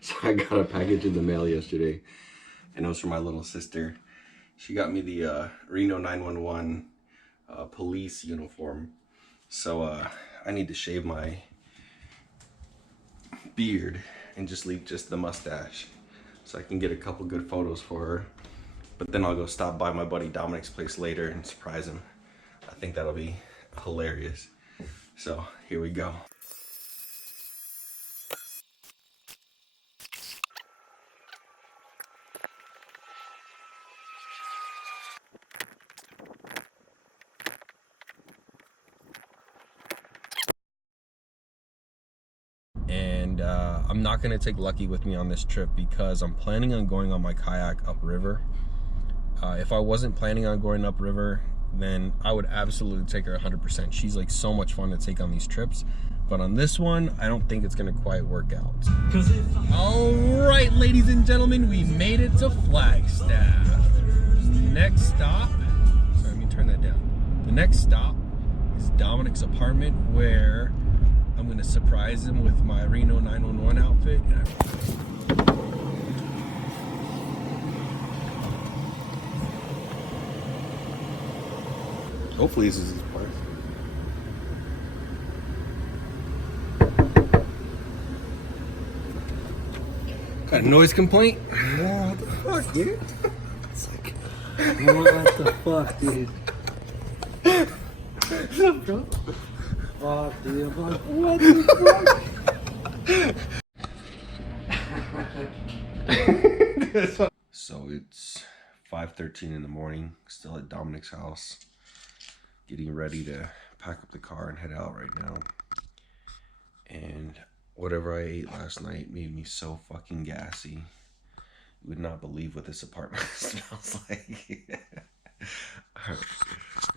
So I got a package in the mail yesterday, and it was from my little sister. She got me the Reno 911 police uniform. So I need to shave my beard and just leave just the mustache so I can get a couple good photos for her. But then I'll go stop by my buddy Dominic's place later and surprise him. I think that'll be hilarious. So here we go. And I'm not gonna take Lucky with me on this trip because I'm planning on going on my kayak upriver. If I wasn't planning on going upriver, then I would absolutely take her 100%. She's like so much fun to take on these trips. But on this one, I don't think it's gonna quite work out. All right, ladies and gentlemen, we made it to Flagstaff. Next stop, sorry, let me turn that down. The next stop is Dominic's apartment, where I'm gonna surprise him with my Reno 911 outfit. Hopefully this is his place. Got a noise complaint? Yeah, what the fuck, dude? It's like, what the fuck, dude? What's up, bro? Fuck, dude. I'm like, what the fuck? So it's 5:13 in the morning, still at Dominic's house, getting ready to pack up the car and head out right now. And whatever I ate last night made me so fucking gassy. You would not believe what this apartment smells like. Alright,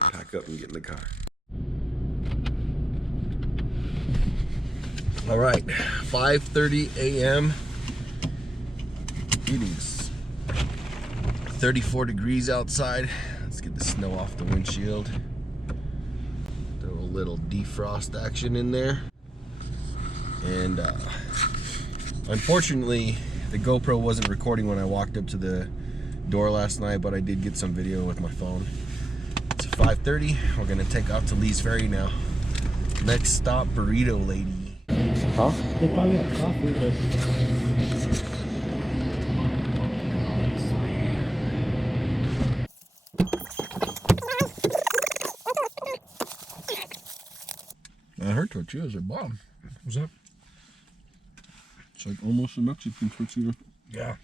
pack up and get in the car. Alright, 5:30 a.m. It is 34 degrees outside. Let's get the snow off the windshield. Throw a little defrost action in there. And unfortunately, the GoPro wasn't recording when I walked up to the door last night, but I did get some video with my phone. It's 5:30. We're gonna take off to Lees Ferry now. Next stop, Burrito Lady. Huh? They probably have coffee, but... Her tortillas are bomb. What's up? It's like almost a Mexican tortilla. Yeah.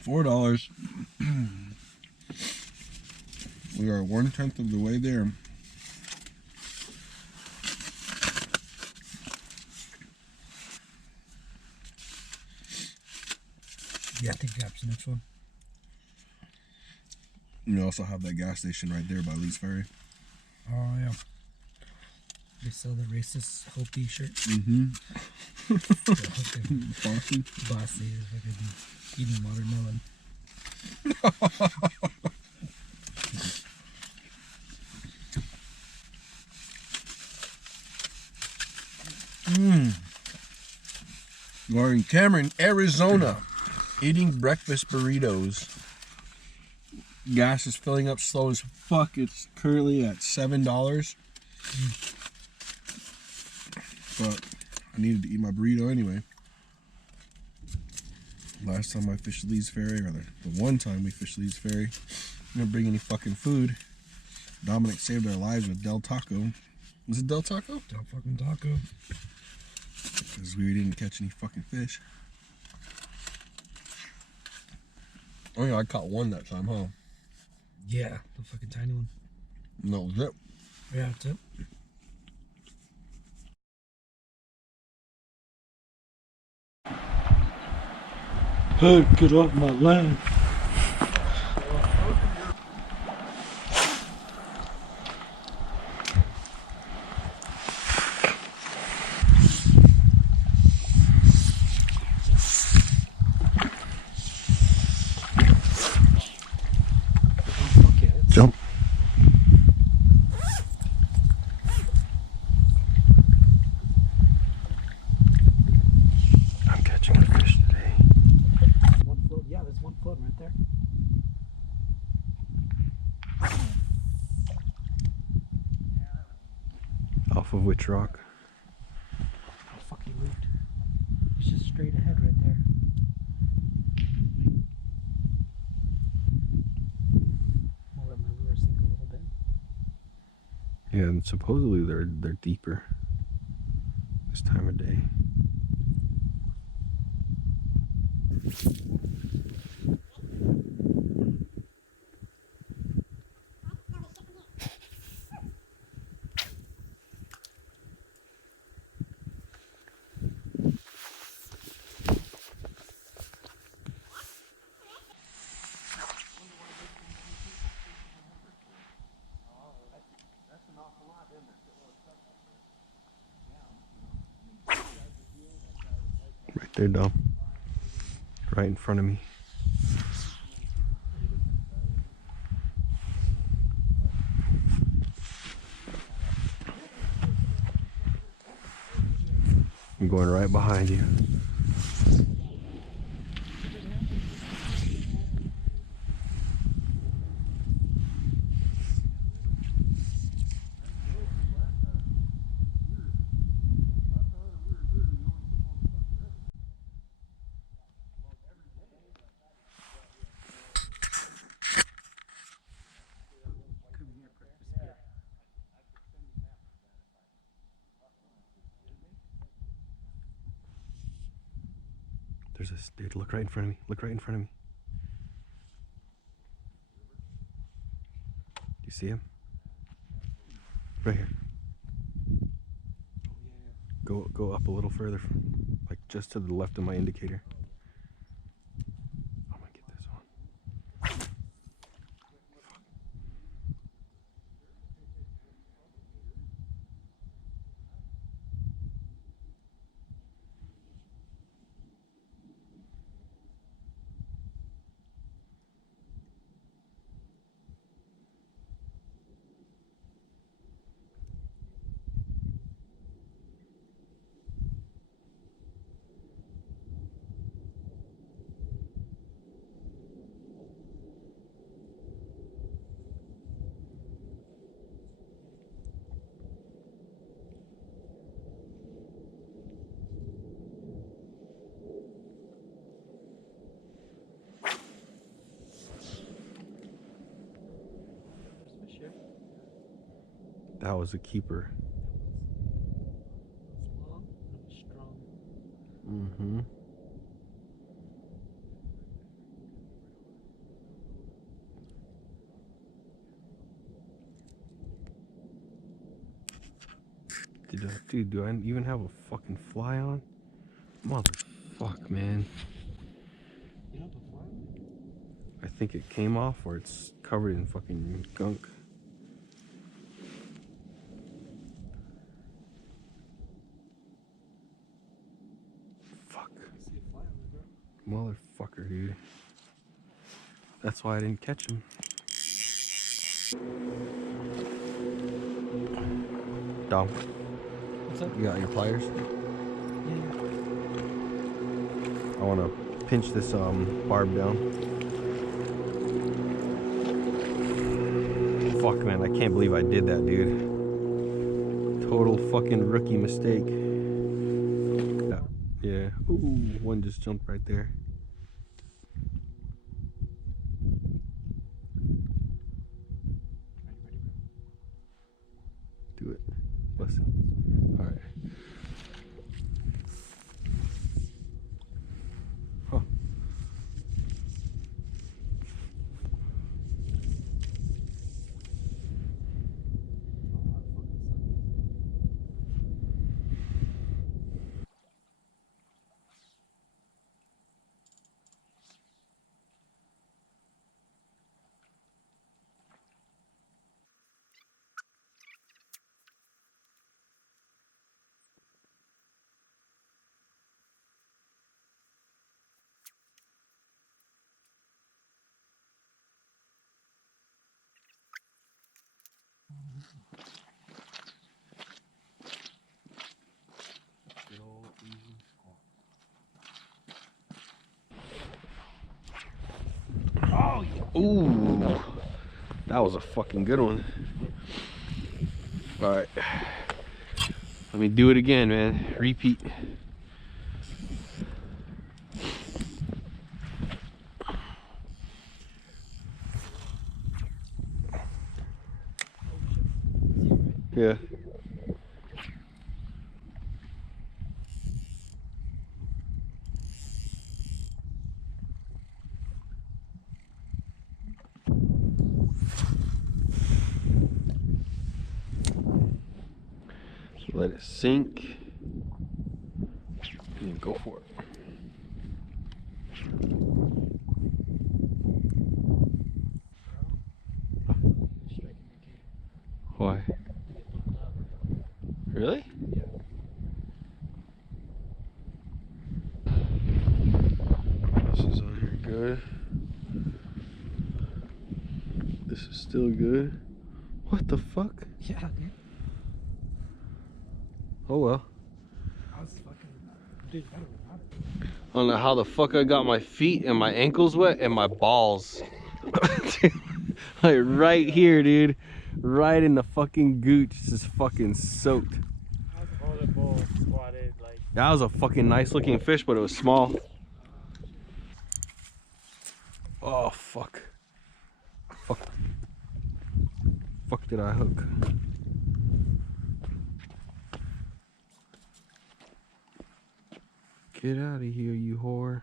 $4. We are 1/10 of the way there. Yeah, I think that's the next one. You also have that gas station right there by Lees Ferry. Oh, yeah. They sell the racist Hopi shirt. Mm-hmm. Bossy. Bossy is fucking eating watermelon. We're in Cameron, Arizona, eating breakfast burritos. Gas is filling up slow as fuck. It's currently at $7. But I needed to eat my burrito anyway. Last time I fished Lees Ferry, or the one time we fished Lees Ferry, didn't bring any fucking food. Dominic saved our lives with Del Taco. Was it Del Taco? Del fucking Taco. Because we didn't catch any fucking fish. Oh yeah, I caught one that time, huh? Yeah, the fucking tiny one. No, zip. Yeah, that's it. Hey, get off my land. Jump. Which rock? Oh, fuck, he moved. It's just straight ahead right there. I'll let my lure sink a little bit. Yeah, and supposedly they're deeper this time of day. Right there, Dom. Right in front of me. I'm going right behind you. There's this dude. Look right in front of me. Look right in front of me. Do you see him? Right here. Go up a little further, like just to the left of my indicator. I'm gonna get this one. That was a keeper. Long and strong. Mm-hmm. Dude, do I even have a fucking fly on? Motherfuck, man. You don't have a fly? I think it came off or it's covered in fucking gunk. Fuck. I see a fly on there, bro. Motherfucker, dude. That's why I didn't catch him. Dom, What's up? you got your pliers? Yeah. I want to pinch this barb down. Fuck, man, I can't believe I did that, dude. Total fucking rookie mistake. Yeah. Ooh, one just jumped right there. Do it. Listen. All right. Huh. Oh, ooh, that was a fucking good one. All right, Let me do it again, man. Repeat. Yeah. Let it sink. And go for it. Why? Really? This is on here good. This is still good. What the fuck? Yeah, dude. Oh well. I was fucking. Dude, better without it. I don't know how the fuck I got my feet and my ankles wet and my balls. Like right here, dude. Right in the fucking gooch. Just fucking soaked. That was a fucking nice looking fish, but it was small. Oh fuck. Fuck. Fuck did I hook? Get out of here, you whore.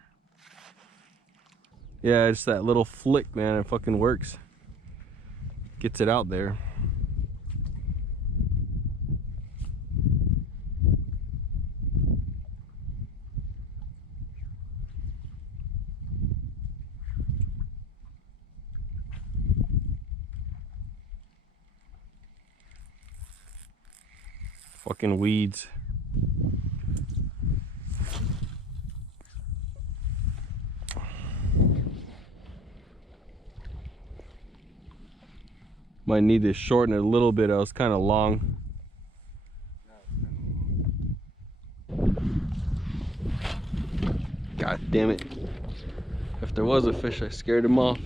Yeah, it's that little flick, man. It fucking works. Gets it out there. Fucking weeds. Might need to shorten it a little bit. I was kind of long. God damn it. If there was a fish, I scared him off.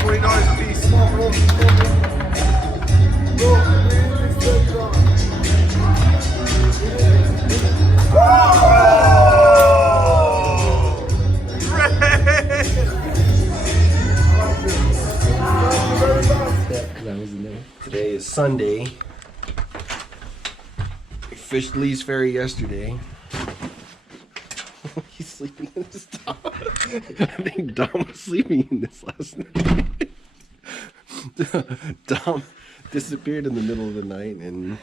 For $20 a piece. Today is Sunday. We fished Lees Ferry yesterday. He's sleeping in this top. I think Dom was sleeping in this last night. Dom disappeared in the middle of the night, and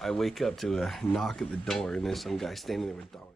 I wake up to a knock at the door, and there's some guy standing there with Dom.